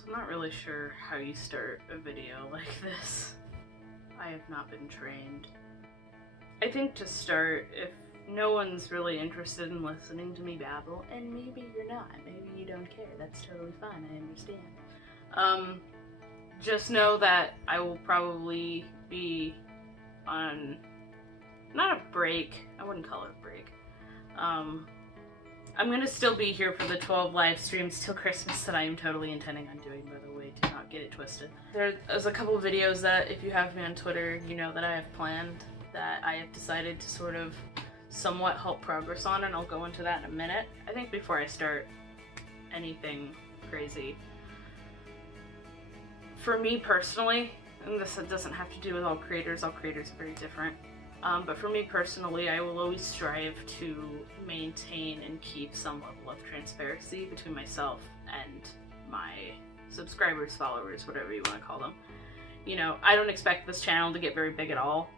So I'm not really sure how you start a video like this. I have not been trained. I think to start, if no one's really interested in listening to me babble, and maybe you're not, maybe you don't care, that's totally fine, I understand. Just know that I will probably be on, not a break, I wouldn't call it a break. I'm gonna still be here for the 12 live streams till Christmas that I am totally intending on doing, by the way, do not get it twisted. There's a couple of videos that, if you have me on Twitter, you know that I have planned, that I have decided to sort of somewhat halt progress on, and I'll go into that in a minute. I think before I start anything crazy, for me personally, and this doesn't have to do with all creators are very different, but for me personally, I will always strive to maintain and keep some level of transparency between myself and my subscribers, followers, whatever you want to call them. You know, I don't expect this channel to get very big at all,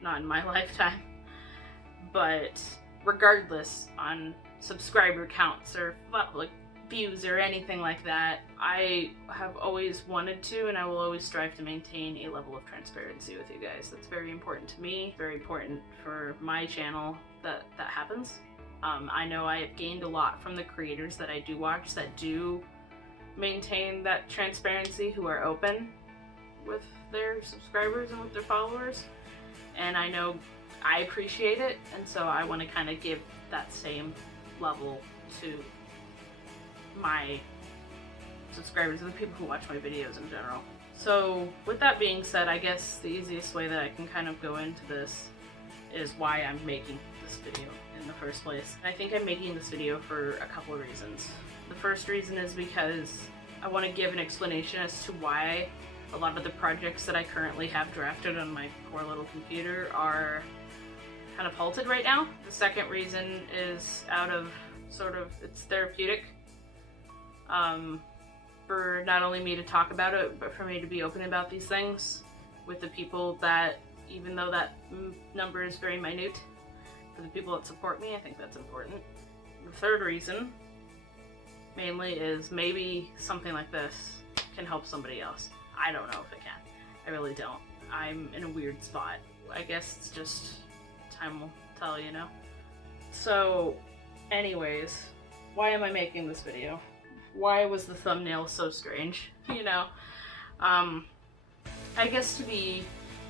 not in my lifetime, but regardless, on subscriber counts or like views or anything like that, I have always wanted to, and I will always strive to maintain a level of transparency with you guys. That's very important to me, very important for my channel that happens. I know I have gained a lot from the creators that I do watch that do maintain that transparency, who are open with their subscribers and with their followers, and I know I appreciate it, and so I want to kind of give that same level to my subscribers and the people who watch my videos in general. So with that being said, I guess the easiest way that I can kind of go into this is why I'm making this video in the first place. I think I'm making this video for a couple of reasons. The first reason is because I want to give an explanation as to why a lot of the projects that I currently have drafted on my poor little computer are kind of halted right now. The second reason is out of sort of, it's therapeutic. For not only me to talk about it, but for me to be open about these things with the people that, even though that number is very minute, for the people that support me, I think that's important. The third reason, mainly, is maybe something like this can help somebody else. I don't know if it can. I really don't. I'm in a weird spot. I guess it's just time will tell, you know? So, anyways, why am I making this video? Why was the thumbnail so strange? You know, I guess to be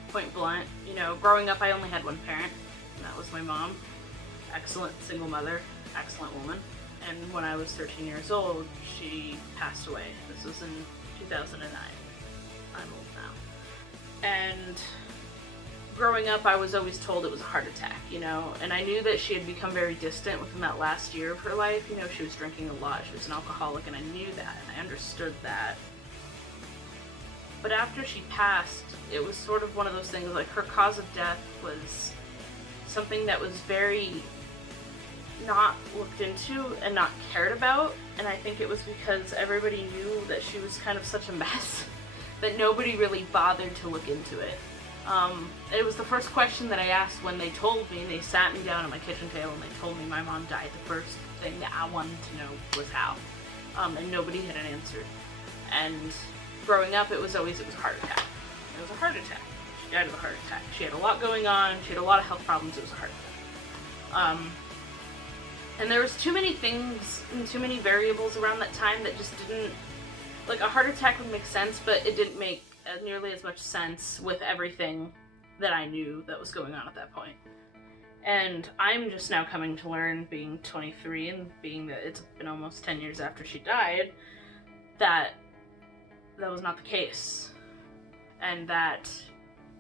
point blunt, you know, growing up I only had one parent, and that was my mom. Excellent single mother, excellent woman. And when I was 13 years old, she passed away. This was in 2009. I'm old now. And growing up, I was always told it was a heart attack, you know, and I knew that she had become very distant within that last year of her life. You know, she was drinking a lot, she was an alcoholic, and I knew that, and I understood that. But after she passed, it was sort of one of those things, like, her cause of death was something that was very not looked into and not cared about, and I think it was because everybody knew that she was kind of such a mess that nobody really bothered to look into it. It was the first question that I asked when they told me. They sat me down at my kitchen table and they told me my mom died. The first thing that I wanted to know was how. And nobody had an answer. And growing up, it was a heart attack. It was a heart attack. She died of a heart attack. She had a lot going on. She had a lot of health problems. It was a heart attack. And there was too many things and too many variables around that time that just didn't, like, a heart attack would make sense, but it didn't make nearly as much sense with everything that I knew that was going on at that point. And I'm just now coming to learn, being 23 and being that it's been almost 10 years after she died, that that was not the case. And that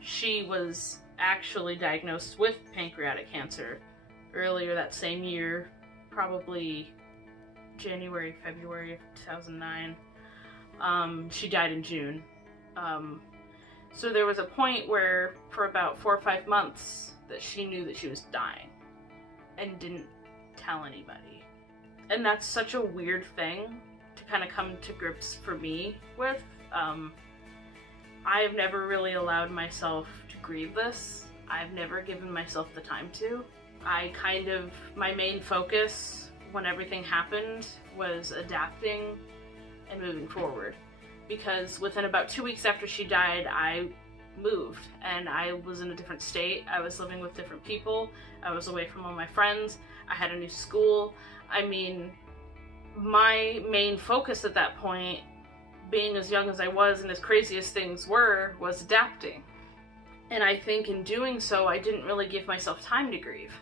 she was actually diagnosed with pancreatic cancer earlier that same year, probably January, February of 2009. She died in June. So there was a point where for about 4 or 5 months that she knew that she was dying and didn't tell anybody. And that's such a weird thing to kind of come to grips for me with. I have never really allowed myself to grieve this. I've never given myself the time to. My main focus when everything happened was adapting and moving forward. Because within about 2 weeks after she died, I moved and I was in a different state. I was living with different people. I was away from all my friends. I had a new school. I mean, my main focus at that point, being as young as I was and as crazy as things were, was adapting. And I think in doing so, I didn't really give myself time to grieve.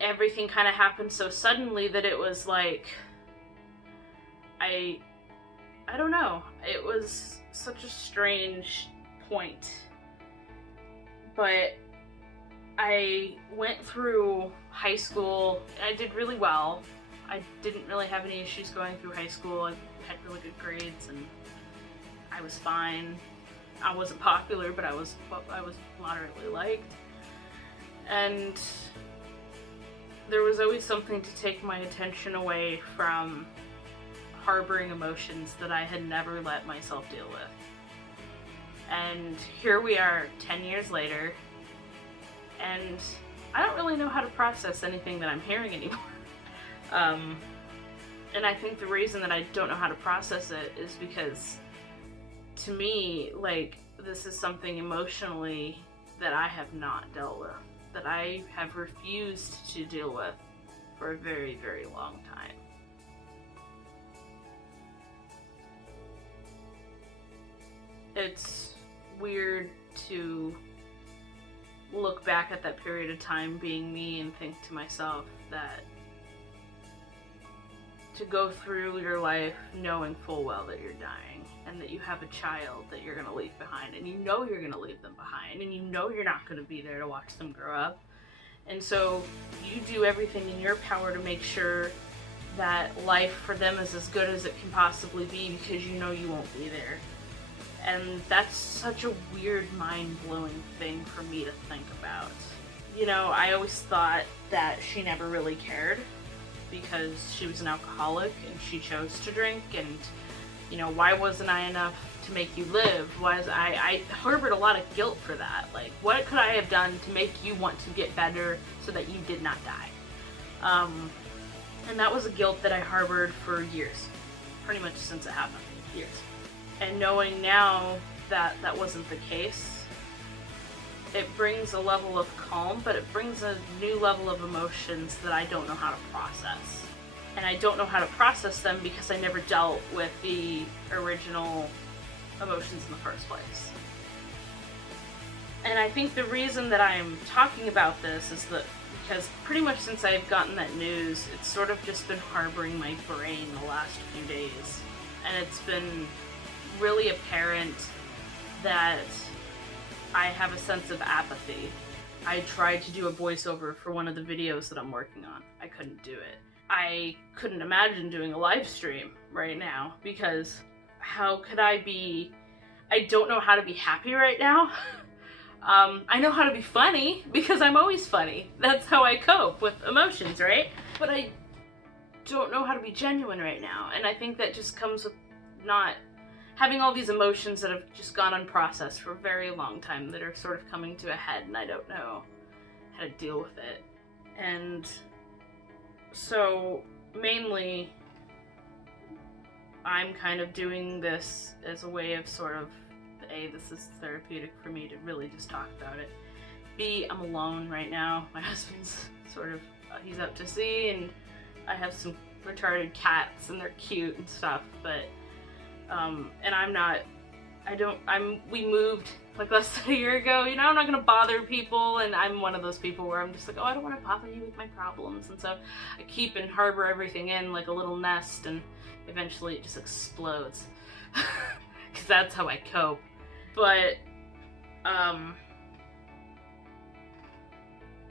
Everything kind of happened so suddenly that it was like, I don't know. It was such a strange point. But I went through high school. I did really well. I didn't really have any issues going through high school. I had really good grades and I was fine. I wasn't popular, but I was moderately liked. And there was always something to take my attention away from harboring emotions that I had never let myself deal with. And here we are 10 years later, and I don't really know how to process anything that I'm hearing anymore. And I think the reason that I don't know how to process it is because, to me, like, this is something emotionally that I have not dealt with, that I have refused to deal with for a very, very long time. It's weird to look back at that period of time being me and think to myself that to go through your life knowing full well that you're dying and that you have a child that you're going to leave behind, and you know you're going to leave them behind, and you know you're not going to be there to watch them grow up. And so you do everything in your power to make sure that life for them is as good as it can possibly be because you know you won't be there. And that's such a weird, mind-blowing thing for me to think about. You know, I always thought that she never really cared because she was an alcoholic and she chose to drink, and, you know, why wasn't I enough to make you live? I harbored a lot of guilt for that. Like, what could I have done to make you want to get better so that you did not die? And that was a guilt that I harbored for years. Pretty much since it happened. Years. And knowing now that that wasn't the case, it brings a level of calm, but it brings a new level of emotions that I don't know how to process. And I don't know how to process them because I never dealt with the original emotions in the first place. And I think the reason that I'm talking about this is that because pretty much since I've gotten that news, it's sort of just been harboring my brain the last few days. And it's been really apparent that I have a sense of apathy. I tried to do a voiceover for one of the videos that I'm working on. I couldn't do it. I couldn't imagine doing a live stream right now because how could I be... I don't know how to be happy right now. I know how to be funny because I'm always funny. That's how I cope with emotions, right? But I don't know how to be genuine right now. And I think that just comes with not having all these emotions that have just gone unprocessed for a very long time that are sort of coming to a head, and I don't know how to deal with it. And so mainly I'm kind of doing this as a way of sort of, A, this is therapeutic for me to really just talk about it. B, I'm alone right now. My husband's sort of, he's out to sea, and I have some retarded cats and they're cute and stuff, but and we moved like less than a year ago, you know, I'm not gonna bother people, and I'm one of those people where I'm just like, oh, I don't want to bother you with my problems, and so I keep and harbor everything in like a little nest, and eventually it just explodes, because that's how I cope. But,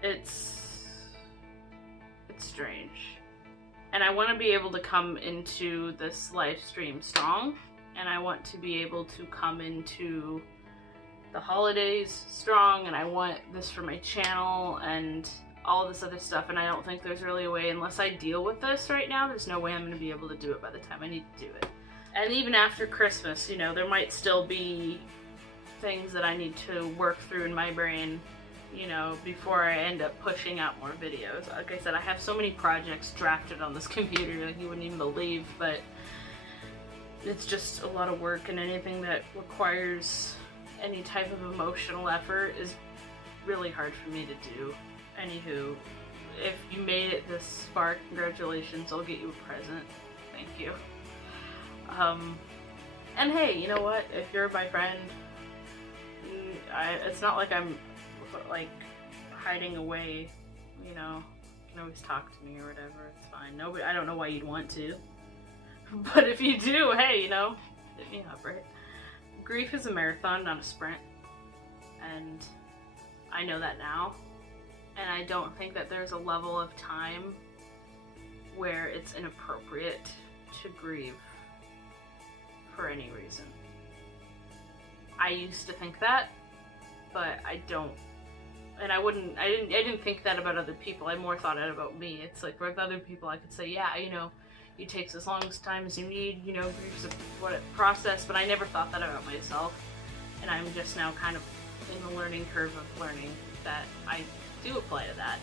it's strange. And I want to be able to come into this live stream strong, and I want to be able to come into the holidays strong, and I want this for my channel and all this other stuff, and I don't think there's really a way, unless I deal with this right now, there's no way I'm going to be able to do it by the time I need to do it. And even after Christmas, you know, there might still be things that I need to work through in my brain, you know, before I end up pushing out more videos. Like I said, I have so many projects drafted on this computer, like you wouldn't even believe, but it's just a lot of work, and anything that requires any type of emotional effort is really hard for me to do. Anywho, if you made it this far, congratulations, I'll get you a present. Thank you. And hey, you know what? If you're my friend, it's not like I'm like hiding away, you know. You can always talk to me or whatever, it's fine. Nobody, I don't know why you'd want to. But if you do, hey, you know, hit me up, right? Grief is a marathon, not a sprint. And I know that now. And I don't think that there's a level of time where it's inappropriate to grieve for any reason. I used to think that, but I don't. And I didn't think that about other people. I more thought it about me. It's like with other people I could say, yeah, you know, it takes as long as time as you need, you know, grief's what it process, but I never thought that about myself. And I'm just now kind of in the learning curve of learning that I do apply to that.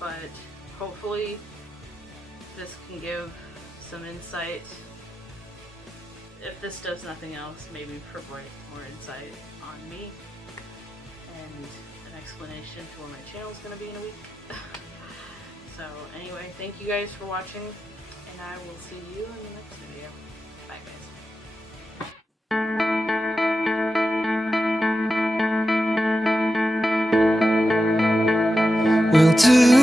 But hopefully this can give some insight. If this does nothing else, maybe provide more insight on me and an explanation to where my channel is going to be in a week. So anyway, thank you guys for watching, and I will see you in the next video. Bye guys. We'll do